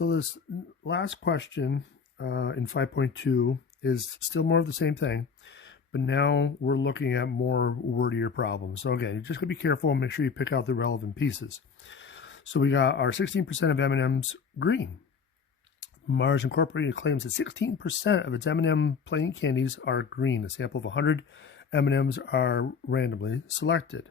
So this last question in 5.2 is still more of the same thing, but now we're looking at more wordier problems. So again, you just gotta be careful and make sure you pick out the relevant pieces. So we got our 16% of M&M's green. Mars Incorporated claims that 16% of its M&M plain candies are green. A sample of 100 M&Ms are randomly selected,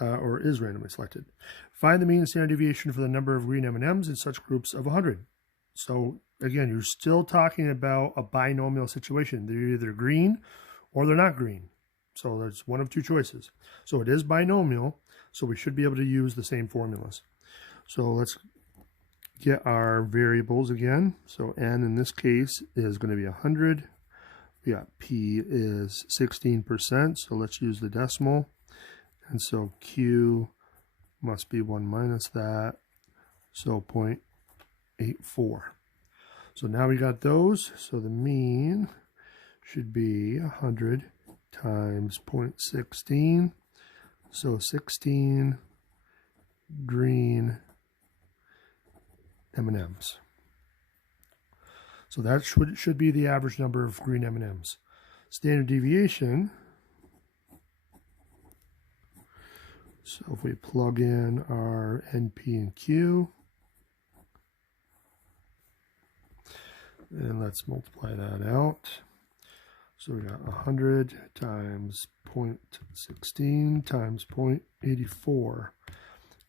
or is randomly selected. Find the mean and standard deviation for the number of green M&Ms in such groups of 100. So again, you're still talking about a binomial situation. They're either green or they're not green. So there's one of two choices. So it is binomial, so we should be able to use the same formulas. So let's get our variables again. So n in this case is going to be 100. We got p is 16%, so let's use the decimal. And so q must be 1 minus that, so 0.84. So now we got those, so the mean should be 100 times 0.16, so 16 green M&Ms. So that should be the average number of green M&Ms. Standard deviation, so if we plug in our NP and Q, and let's multiply that out. So we got 100 times 0.16 times 0.84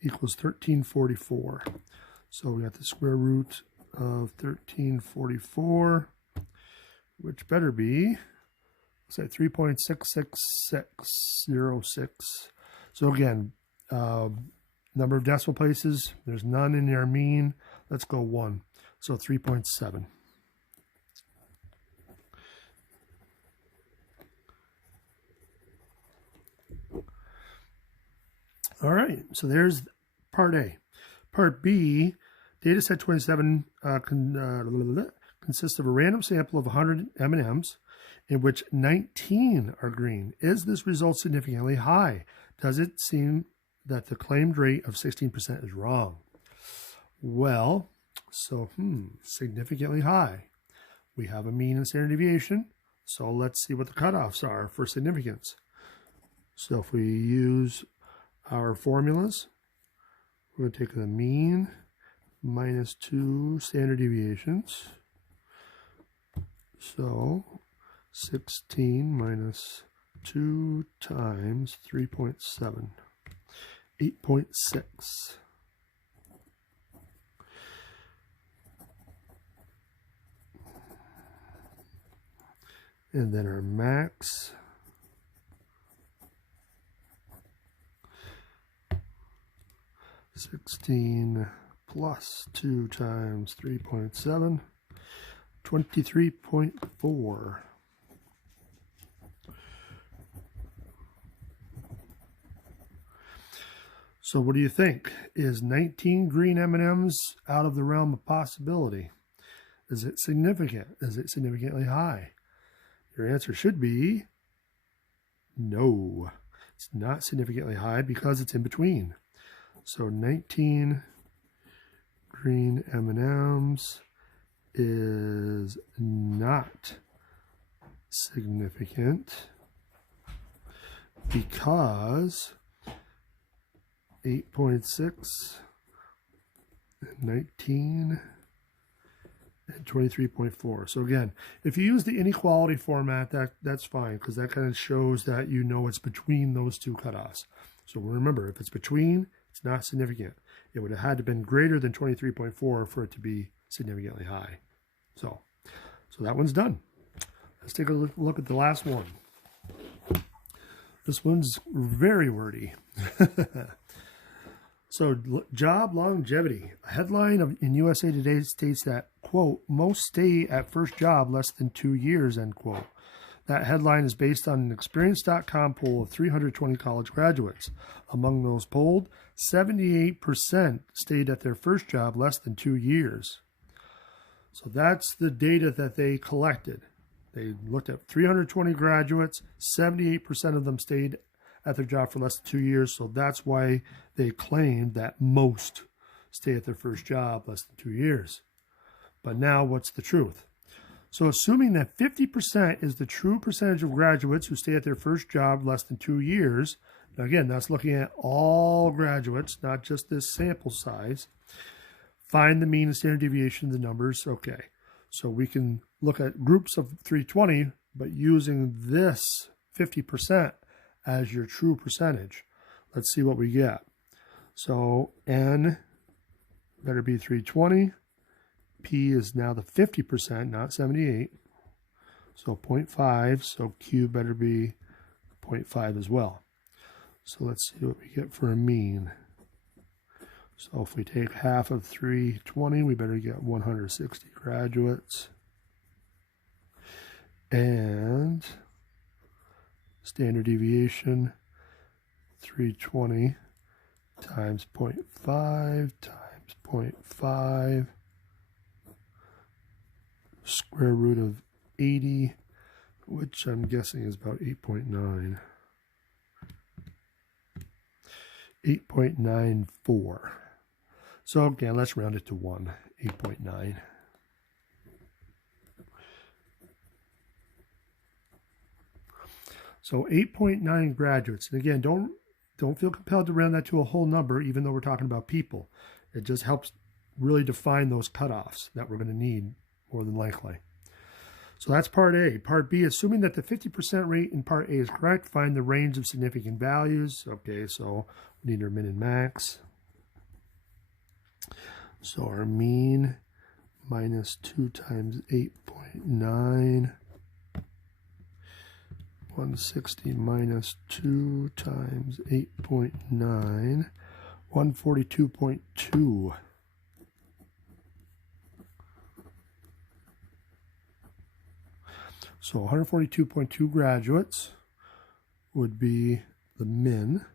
equals 1344. So we got the square root of 1344, which better be, let's say 3.66606. So again, number of decimal places, there's none in our mean. Let's go 1. So 3.7. All right, so there's part A. Part B, data set 27 consists of a random sample of 100 M&Ms in which 19 are green. Is this result significantly high? Does it seem that the claimed rate of 16% is wrong? Well, so significantly high. We have a mean and standard deviation, so let's see what the cutoffs are for significance. So if we use our formulas, we're going to take the mean minus 2 standard deviations. So 16 minus 2 times 3.7, 8.6. And then our max, (16 plus 2 times 3.7, 23.4. So what do you think? Is 19 green M&Ms out of the realm of possibility? Is it significant? Is it significantly high? Your answer should be no. It's not significantly high because it's in between. So 19 green M&Ms is not significant because 8.6, 19, and 23.4. So again, if you use the inequality format, that's fine because that kind of shows that you know it's between those two cutoffs. So remember, if it's between, it's not significant. It would have had to been greater than 23.4 for it to be significantly high. So that one's done. Let's take a look at the last one. This one's very wordy. So job longevity. A headline in USA Today states that, quote, most stay at first job less than 2 years, end quote. That headline is based on an Experience.com poll of 320 college graduates. Among those polled, 78% stayed at their first job less than 2 years. So that's the data that they collected. They looked at 320 graduates, 78% of them stayed at their job for less than 2 years, so that's why they claimed that most stay at their first job less than 2 years. But now what's the truth? So assuming that 50% is the true percentage of graduates who stay at their first job less than 2 years, now again, that's looking at all graduates, not just this sample size. Find the mean and standard deviation of the numbers. Okay, so we can look at groups of 320, but using this 50% as your true percentage. Let's see what we get. So N better be 320. P is now the 50%, not 78. So 0.5, so Q better be 0.5 as well. So let's see what we get for a mean. So if we take half of 320, we better get 160 graduates. And standard deviation, 320 times 0.5 times 0.5, square root of 80, which I'm guessing is about 8.9. 8.94. So again, let's round it to 1, 8.9. So 8.9 graduates. And again, don't feel compelled to round that to a whole number, even though we're talking about people. It just helps really define those cutoffs that we're going to need more than likely. So that's part A. Part B, assuming that the 50% rate in part A is correct, find the range of significant values. Okay, so we need our min and max. So our mean minus 2 times 8.9. 160 minus 2 times 8.9. 142.2. So 142.2 graduates would be the min,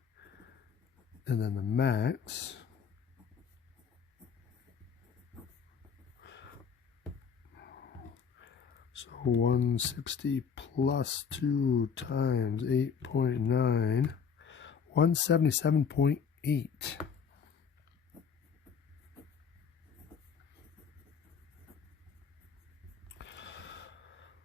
and then the max. So 160 plus 2 times 8.9, 177.8.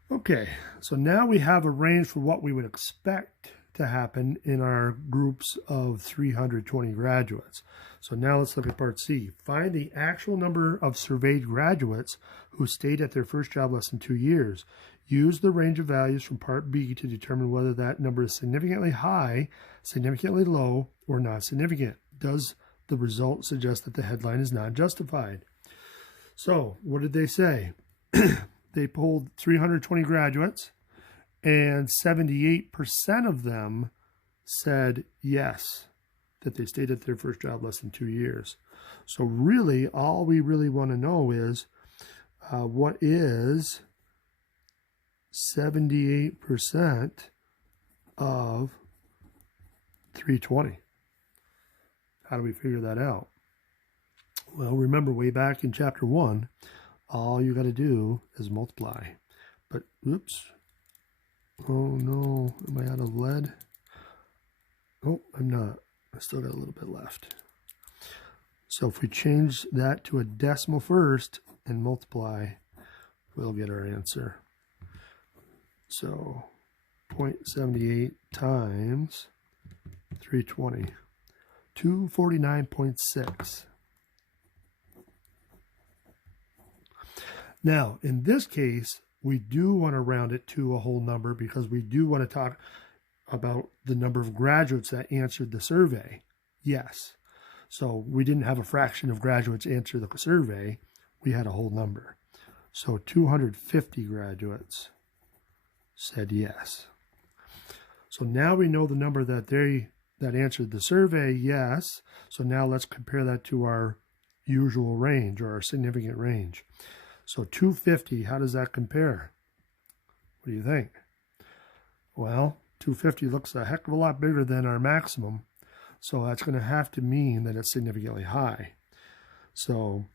Okay, so now we have a range for what we would expect to happen in our groups of 320 graduates. So now let's look at part C. Find the actual number of surveyed graduates who stayed at their first job less than 2 years. Use the range of values from part B to determine whether that number is significantly high, significantly low, or not significant. Does the result suggest that the headline is not justified? So what did they say? They polled 320 graduates, and 78% of them said yes, that they stayed at their first job less than 2 years. So really, all we really want to know is what is 78% of 320? How do we figure that out? Well, remember way back in chapter 1, all you got to do is multiply. But, oops. Oh no, am I out of lead? Oh, I'm not. I still got a little bit left. So if we change that to a decimal first and multiply, we'll get our answer. So 0.78 times 320, 249.6. Now, in this case, we do want to round it to a whole number because we do want to talk about the number of graduates that answered the survey. Yes. So we didn't have a fraction of graduates answer the survey. We had a whole number. So 250 graduates said yes. So now we know the number that answered the survey, yes. So now let's compare that to our usual range or our significant range. So 250, how does that compare? What do you think? Well, 250 looks a heck of a lot bigger than our maximum. So that's going to have to mean that it's significantly high. So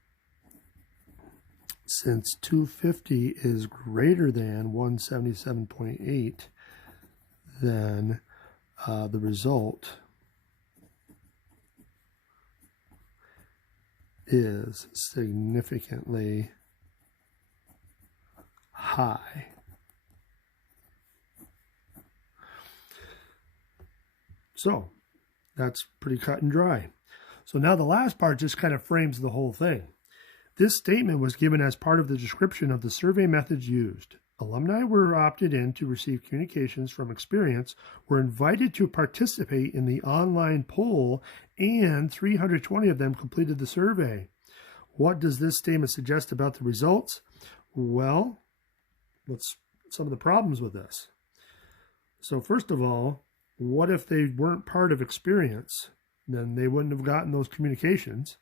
since 250 is greater than 177.8, then the result is significantly high. So that's pretty cut and dry. So now the last part just kind of frames the whole thing. This statement was given as part of the description of the survey methods used. Alumni were opted in to receive communications from experience, were invited to participate in the online poll, and 320 of them completed the survey. What does this statement suggest about the results? Well, what's some of the problems with this? So first of all, what if they weren't part of experience? Then they wouldn't have gotten those communications.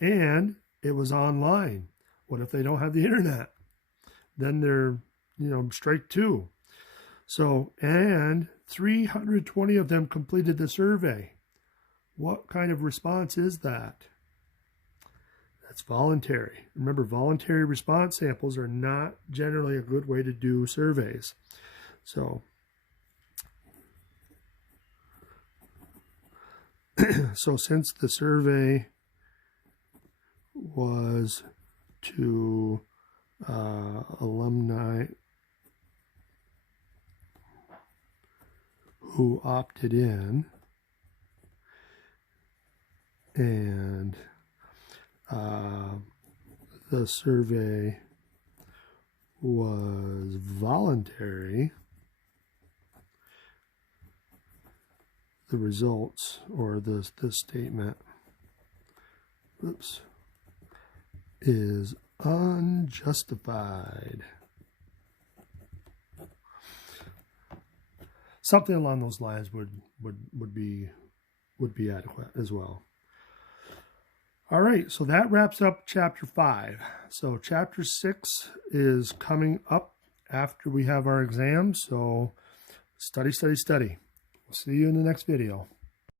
And it was online. What if they don't have the internet? Then they're, strike two. So, and 320 of them completed the survey. What kind of response is that? That's voluntary. Remember, voluntary response samples are not generally a good way to do surveys. So, since the survey was to alumni who opted in, and the survey was voluntary, the results, or this statement, is unjustified. Something along those lines would be adequate as well. All right, so that wraps up chapter 5. So chapter 6 is coming up after we have our exams. So study, study, study. We'll see you in the next video.